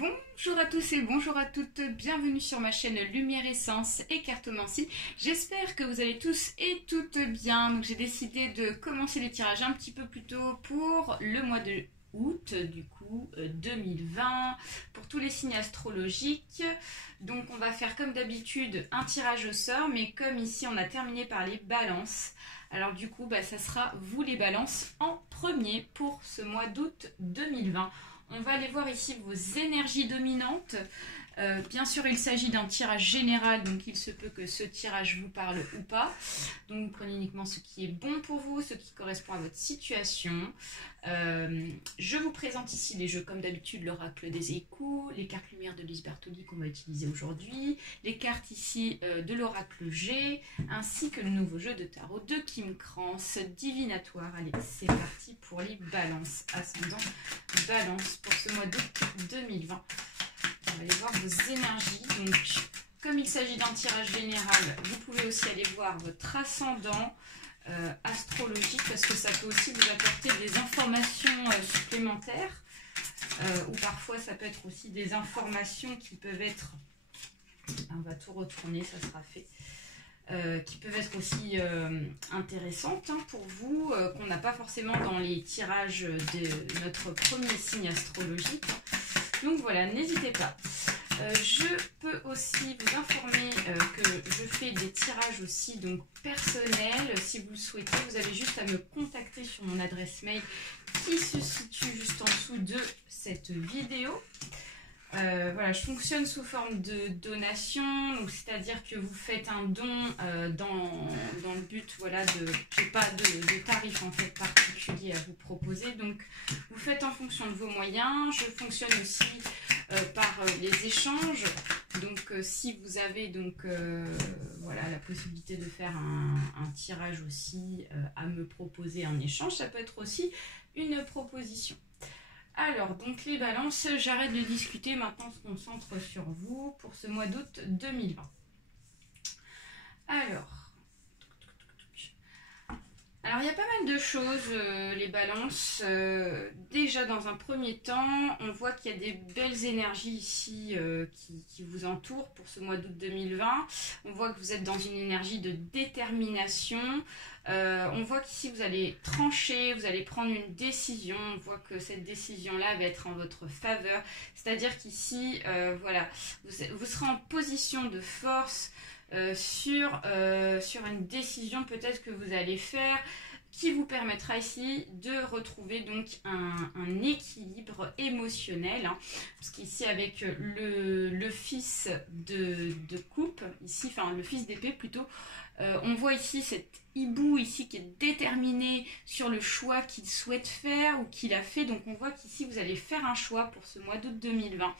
Bonjour à tous et bonjour à toutes, bienvenue sur ma chaîne Lumière Essence et Cartomancie. J'espère que vous allez tous et toutes bien. Donc j'ai décidé de commencer les tirages un petit peu plus tôt pour le mois de août, du coup 2020, pour tous les signes astrologiques. Donc on va faire comme d'habitude un tirage au sort, mais comme ici on a terminé par les balances, alors du coup ça sera vous les balances en premier pour ce mois d'août 2020. On va aller voir ici vos énergies dominantes. Bien sûr, il s'agit d'un tirage général, donc il se peut que ce tirage vous parle ou pas. Donc, vous prenez uniquement ce qui est bon pour vous, ce qui correspond à votre situation. Je vous présente ici les jeux, comme d'habitude, l'oracle des échos, les cartes lumière de Lise Bertoli qu'on va utiliser aujourd'hui, les cartes ici de l'oracle G, ainsi que le nouveau jeu de tarot de Kim Krans, divinatoire. Allez, c'est parti pour les balances. Ascendant balance pour ce mois d'août 2020. On va aller voir vos énergies. Donc, comme il s'agit d'un tirage général, vous pouvez aussi aller voir votre ascendant astrologique, parce que ça peut aussi vous apporter des informations supplémentaires, ou parfois ça peut être aussi des informations qui peuvent être, on va tout retourner, ça sera fait, qui peuvent être aussi intéressantes pour vous, qu'on n'a pas forcément dans les tirages de notre premier signe astrologique. Donc voilà, n'hésitez pas. Je peux aussi vous informer que je fais des tirages aussi donc personnels. Si vous le souhaitez, vous avez juste à me contacter sur mon adresse mail qui se situe juste en dessous de cette vidéo. Voilà, je fonctionne sous forme de donation, c'est-à-dire que vous faites un don dans le but, voilà, j'ai pas de tarif en fait particulier à vous proposer, donc vous faites en fonction de vos moyens. Je fonctionne aussi par les échanges, donc si vous avez donc voilà, la possibilité de faire un tirage aussi à me proposer en échange, ça peut être aussi une proposition. Alors, donc les balances, j'arrête de discuter, maintenant on se concentre sur vous pour ce mois d'août 2020. Alors, il y a pas mal de choses, les balances. Déjà, dans un premier temps, on voit qu'il y a des belles énergies ici qui vous entourent pour ce mois d'août 2020. On voit que vous êtes dans une énergie de détermination. On voit qu'ici, vous allez trancher, vous allez prendre une décision. On voit que cette décision-là va être en votre faveur. C'est-à-dire qu'ici, voilà, vous serez en position de force, sur une décision peut-être que vous allez faire, qui vous permettra ici de retrouver donc un équilibre émotionnel, hein, parce qu'ici avec le fils de coupe, ici, enfin le fils d'épée plutôt, on voit ici cet hibou ici qui est déterminé sur le choix qu'il souhaite faire ou qu'il a fait. Donc on voit qu'ici vous allez faire un choix pour ce mois d'août 2020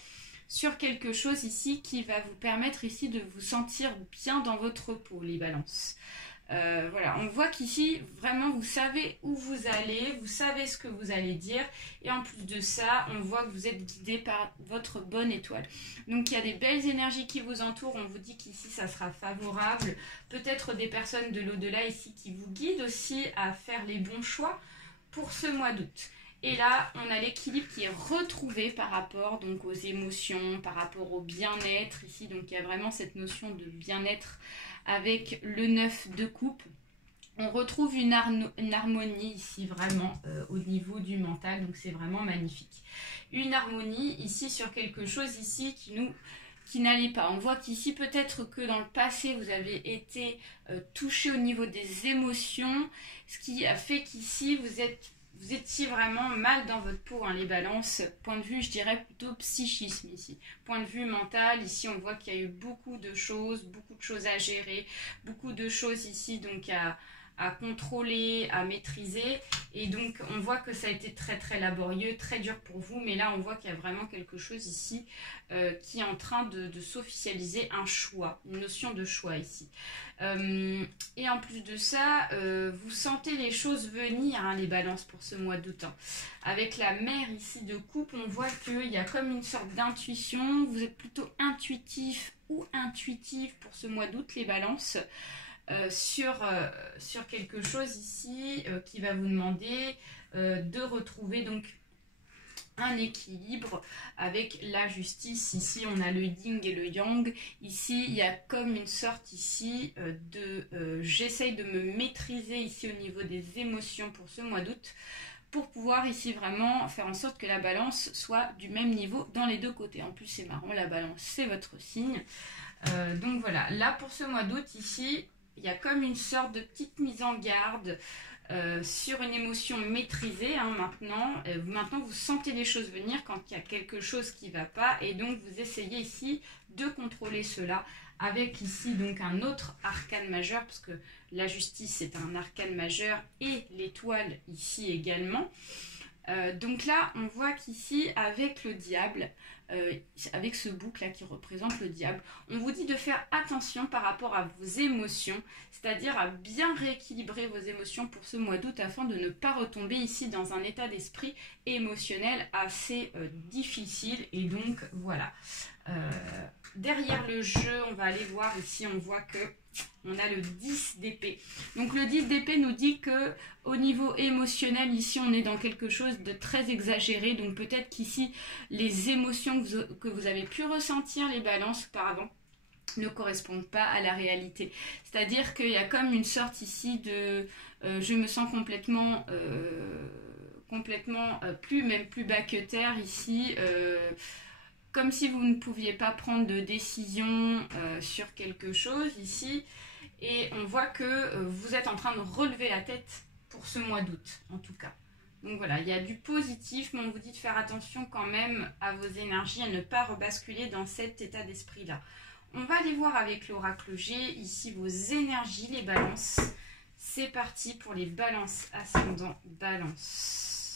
sur quelque chose ici qui va vous permettre ici de vous sentir bien dans votre peau, les balances. Voilà, on voit qu'ici, vraiment, vous savez où vous allez, vous savez ce que vous allez dire. Et en plus de ça, on voit que vous êtes guidé par votre bonne étoile. Donc, il y a des belles énergies qui vous entourent. On vous dit qu'ici, ça sera favorable. Peut-être des personnes de l'au-delà ici qui vous guident aussi à faire les bons choix pour ce mois d'août. Et là, on a l'équilibre qui est retrouvé par rapport donc aux émotions, par rapport au bien-être ici. Donc, il y a vraiment cette notion de bien-être avec le 9 de coupe. On retrouve une harmonie ici vraiment au niveau du mental. Donc, c'est vraiment magnifique. Une harmonie ici sur quelque chose ici qui n'allait pas. On voit qu'ici, peut-être que dans le passé, vous avez été touché au niveau des émotions, ce qui a fait qu'ici, vous étiez vraiment mal dans votre peau, hein, les balances. Point de vue, je dirais plutôt psychisme ici. Point de vue mental, ici on voit qu'il y a eu beaucoup de choses à gérer, beaucoup de choses ici donc à contrôler, à maîtriser. Et donc on voit que ça a été très très laborieux, très dur pour vous. Mais là on voit qu'il y a vraiment quelque chose ici qui est en train de s'officialiser, un choix, une notion de choix ici. Et en plus de ça, vous sentez les choses venir, hein, les balances pour ce mois d'août. Hein. Avec la mer ici de coupe, on voit qu'il y a comme une sorte d'intuition. Vous êtes plutôt intuitif ou intuitive pour ce mois d'août, les balances. Sur quelque chose ici qui va vous demander de retrouver donc un équilibre avec la justice. Ici on a le yin et le yang. Ici il y a comme une sorte ici j'essaye de me maîtriser ici au niveau des émotions pour ce mois d'août, pour pouvoir ici vraiment faire en sorte que la balance soit du même niveau dans les deux côtés. En plus c'est marrant, la balance c'est votre signe. Donc voilà, là pour ce mois d'août ici, il y a comme une sorte de petite mise en garde sur une émotion maîtrisée. Hein, maintenant vous sentez les choses venir quand il y a quelque chose qui ne va pas, et donc vous essayez ici de contrôler cela avec ici donc un autre arcane majeur, parce que la justice c'est un arcane majeur et l'étoile ici également. Donc là on voit qu'ici avec le diable, avec ce bouc là qui représente le diable, on vous dit de faire attention par rapport à vos émotions, c'est-à-dire à bien rééquilibrer vos émotions pour ce mois d'août afin de ne pas retomber ici dans un état d'esprit émotionnel assez difficile. Et donc voilà, derrière le jeu on va aller voir ici, on voit que on a le 10 d'épée. Donc le 10 d'épée nous dit que au niveau émotionnel, ici on est dans quelque chose de très exagéré. Donc peut-être qu'ici les émotions que vous avez pu ressentir, les balances auparavant, ne correspondent pas à la réalité. C'est-à-dire qu'il y a comme une sorte ici de je me sens complètement plus bas que terre ici, comme si vous ne pouviez pas prendre de décision sur quelque chose ici, et on voit que vous êtes en train de relever la tête pour ce mois d'août en tout cas. Donc voilà, il y a du positif, mais on vous dit de faire attention quand même à vos énergies, à ne pas rebasculer dans cet état d'esprit là. On va aller voir avec l'oracle G ici vos énergies, les balances. C'est parti pour les balances ascendant balance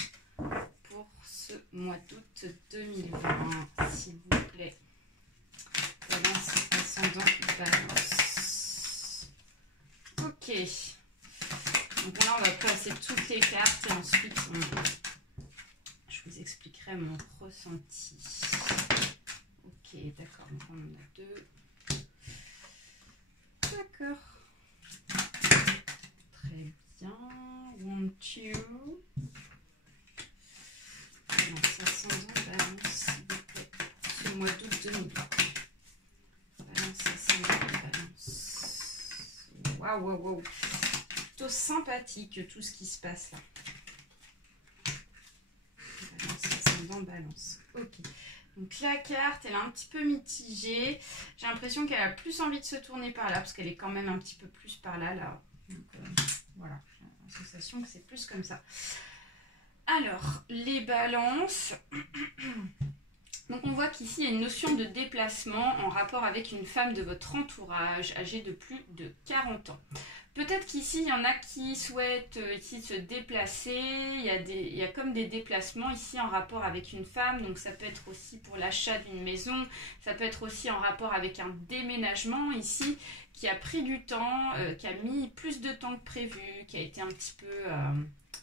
pour ce mois d'août 2020, s'il vous plaît. Balance ascendant balance. Ok. Donc là on va passer toutes les cartes et ensuite je vous expliquerai mon ressenti. Ok, d'accord, donc on en a deux. D'accord. Très bien. 1, 2. Balance ascendant balance, s'il vous plaît. Ce mois d'août 2020. Balance ascendant balance. Waouh, waouh, waouh. Plutôt sympathique tout ce qui se passe là. Balance ascendant balance. Ok. Donc la carte, elle est un petit peu mitigée. J'ai l'impression qu'elle a plus envie de se tourner par là, parce qu'elle est quand même un petit peu plus par là. Donc voilà, j'ai l'impression que c'est plus comme ça. Alors, les balances. Donc on voit qu'ici, il y a une notion de déplacement en rapport avec une femme de votre entourage, âgée de plus de 40 ans. Peut-être qu'ici, il y en a qui souhaitent ici se déplacer. Il y a comme des déplacements ici en rapport avec une femme. Donc ça peut être aussi pour l'achat d'une maison. Ça peut être aussi en rapport avec un déménagement ici qui a pris du temps, qui a mis plus de temps que prévu, qui a été un petit peu...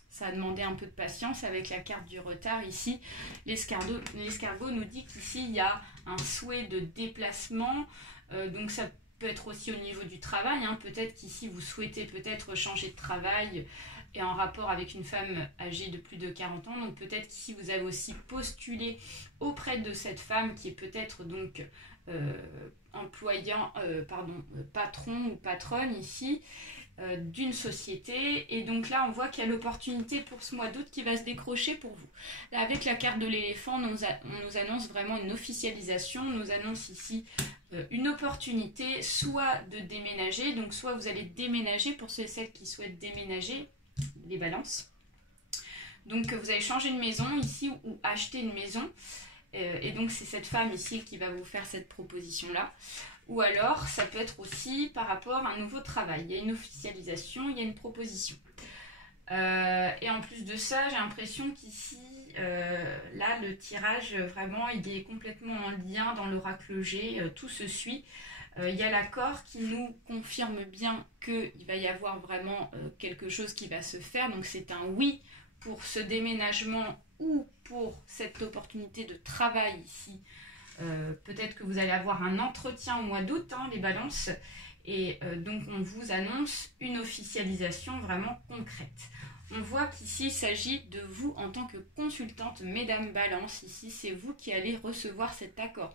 ça a demandé un peu de patience avec la carte du retard ici. L'escargot nous dit qu'ici, il y a un souhait de déplacement. Donc ça peut être aussi au niveau du travail, hein. Peut-être qu'ici vous souhaitez peut-être changer de travail et en rapport avec une femme âgée de plus de 40 ans. Donc peut-être qu'ici vous avez aussi postulé auprès de cette femme qui est peut-être donc patron ou patronne ici d'une société. Et donc là on voit qu'il y a l'opportunité pour ce mois d'août qui va se décrocher pour vous. Là, avec la carte de l'éléphant, on nous annonce vraiment une officialisation, on nous annonce ici une opportunité soit de déménager, donc soit vous allez déménager pour ceux et celles qui souhaitent déménager, les balances. Donc vous allez changer de maison ici ou acheter une maison, et donc c'est cette femme ici qui va vous faire cette proposition là. Ou alors ça peut être aussi par rapport à un nouveau travail, il y a une officialisation, il y a une proposition. Et en plus de ça, j'ai l'impression qu'ici, là, le tirage, vraiment, il est complètement en lien dans l'oracle G, tout se suit. Il y a l'accord qui nous confirme bien qu'il va y avoir vraiment quelque chose qui va se faire. Donc c'est un oui pour ce déménagement ou pour cette opportunité de travail ici. Peut-être que vous allez avoir un entretien au mois d'août, hein, les balances. Et donc on vous annonce une officialisation vraiment concrète. On voit qu'ici il s'agit de vous en tant que consultante, mesdames Balance. Ici, c'est vous qui allez recevoir cet accord.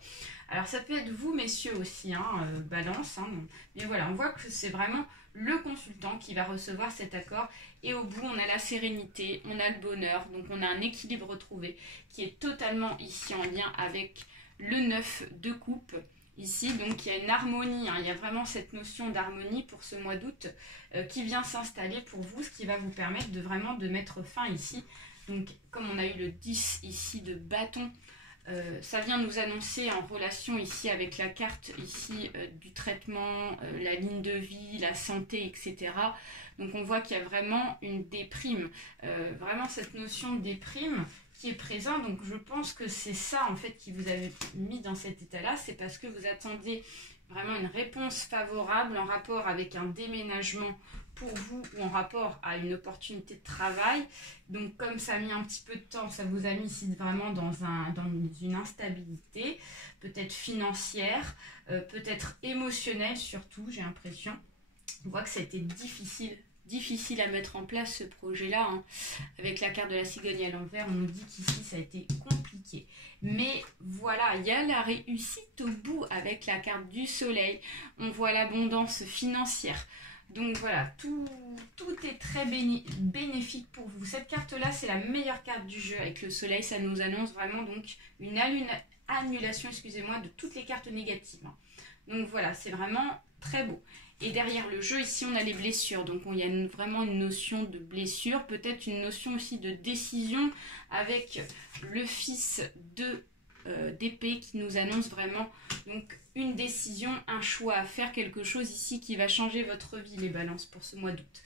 Alors, ça peut être vous, messieurs aussi, hein, Balance. Hein, mais voilà, on voit que c'est vraiment le consultant qui va recevoir cet accord. Et au bout, on a la sérénité, on a le bonheur. Donc, on a un équilibre retrouvé qui est totalement ici en lien avec le 9 de coupe. Ici, donc, il y a une harmonie, hein, il y a vraiment cette notion d'harmonie pour ce mois d'août qui vient s'installer pour vous, ce qui va vous permettre de vraiment de mettre fin ici. Donc, comme on a eu le 10 ici de bâton, ça vient nous annoncer en relation ici avec la carte ici du traitement, la ligne de vie, la santé, etc. Donc, on voit qu'il y a vraiment une déprime, vraiment cette notion de déprime qui est présent. Donc je pense que c'est ça en fait qui vous avez mis dans cet état là, c'est parce que vous attendez vraiment une réponse favorable en rapport avec un déménagement pour vous ou en rapport à une opportunité de travail. Donc comme ça a mis un petit peu de temps, ça vous a mis ici vraiment dans une instabilité, peut-être financière, peut-être émotionnelle surtout, j'ai l'impression. On voit que ça a été difficile à mettre en place ce projet-là. Hein. Avec la carte de la cigogne à l'envers, on nous dit qu'ici, ça a été compliqué. Mais voilà, il y a la réussite au bout avec la carte du soleil. On voit l'abondance financière. Donc voilà, tout est très bénéfique pour vous. Cette carte-là, c'est la meilleure carte du jeu. Avec le soleil, ça nous annonce vraiment donc une annulation, excusez-moi, de toutes les cartes négatives. Hein. Donc voilà, c'est vraiment très beau. Et derrière le jeu, ici, on a les blessures. Donc, il y a vraiment une notion de blessure. Peut-être une notion aussi de décision avec le fils d'épée qui nous annonce vraiment donc, une décision, un choix à faire. Quelque chose ici qui va changer votre vie, les balances, pour ce mois d'août.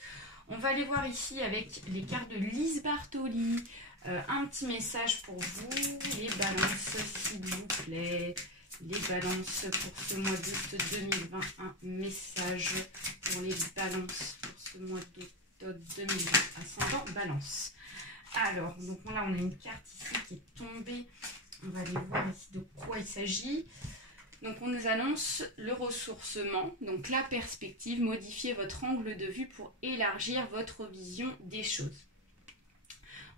On va aller voir ici avec les cartes de Lise Bartoli. Un petit message pour vous, les balances, s'il vous plaît. Les balances pour ce mois d'août 2020, un message pour les balances pour ce mois d'août 2020, ascendant balance. Alors, donc là on a une carte ici qui est tombée, on va aller voir ici de quoi il s'agit. Donc on nous annonce le ressourcement, donc la perspective, modifier votre angle de vue pour élargir votre vision des choses.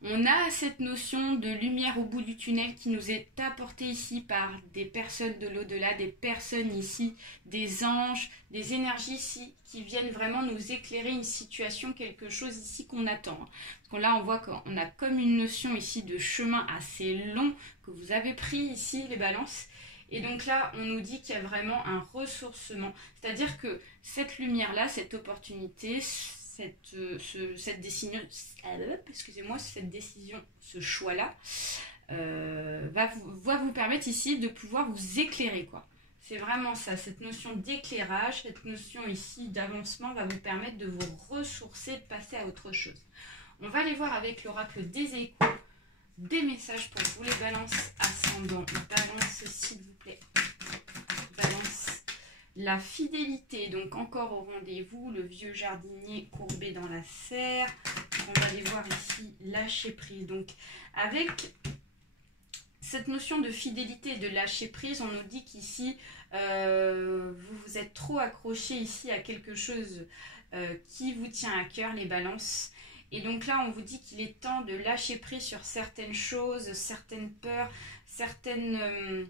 On a cette notion de lumière au bout du tunnel qui nous est apportée ici par des personnes de l'au-delà, des personnes ici, des anges, des énergies ici qui viennent vraiment nous éclairer une situation, quelque chose ici qu'on attend. Parce que là, on voit qu'on a comme une notion ici de chemin assez long que vous avez pris ici, les balances. Et donc là, on nous dit qu'il y a vraiment un ressourcement. C'est-à-dire que cette lumière-là, cette opportunité, cette décision, excusez-moi, cette décision, ce choix-là, va vous permettre ici de pouvoir vous éclairer, quoi. C'est vraiment ça, cette notion d'éclairage, cette notion ici d'avancement va vous permettre de vous ressourcer, de passer à autre chose. On va aller voir avec l'oracle des échos, des messages pour vous les balances ascendants. Balance, s'il vous plaît. Balance. La fidélité, donc encore au rendez-vous, le vieux jardinier courbé dans la serre. On va aller voir ici lâcher prise. Donc avec cette notion de fidélité et de lâcher prise, on nous dit qu'ici vous vous êtes trop accroché ici à quelque chose qui vous tient à cœur, les balances. Et donc là, on vous dit qu'il est temps de lâcher prise sur certaines choses, certaines peurs, certaines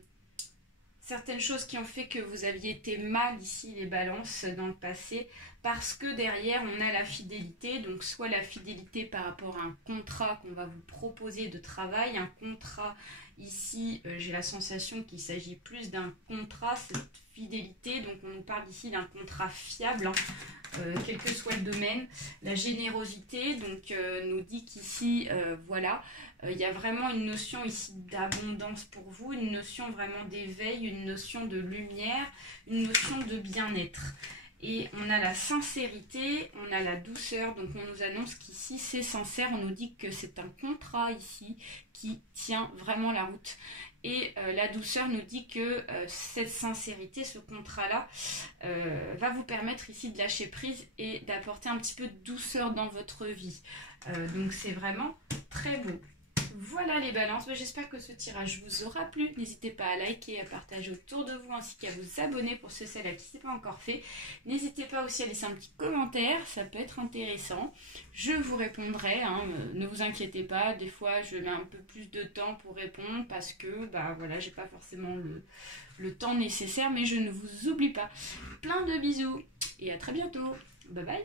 choses qui ont fait que vous aviez été mal ici, les balances, dans le passé, parce que derrière, on a la fidélité, donc soit la fidélité par rapport à un contrat qu'on va vous proposer de travail, un contrat ici, j'ai la sensation qu'il s'agit plus d'un contrat, cette fidélité, donc on nous parle ici d'un contrat fiable, hein, quel que soit le domaine, la générosité, donc nous dit qu'ici, voilà, il y a vraiment une notion ici d'abondance pour vous, une notion vraiment d'éveil, une notion de lumière, une notion de bien-être. Et on a la sincérité, on a la douceur, donc on nous annonce qu'ici c'est sincère, on nous dit que c'est un contrat ici qui tient vraiment la route. Et la douceur nous dit que cette sincérité, ce contrat-là, va vous permettre ici de lâcher prise et d'apporter un petit peu de douceur dans votre vie. Donc c'est vraiment très beau. Voilà les balances, j'espère que ce tirage vous aura plu. N'hésitez pas à liker, à partager autour de vous ainsi qu'à vous abonner pour ceux et celles à qui ce n'est pas encore fait. N'hésitez pas aussi à laisser un petit commentaire, ça peut être intéressant. Je vous répondrai, hein, ne vous inquiétez pas, des fois je mets un peu plus de temps pour répondre parce que voilà, j'ai pas forcément le temps nécessaire, mais je ne vous oublie pas. Plein de bisous et à très bientôt. Bye bye.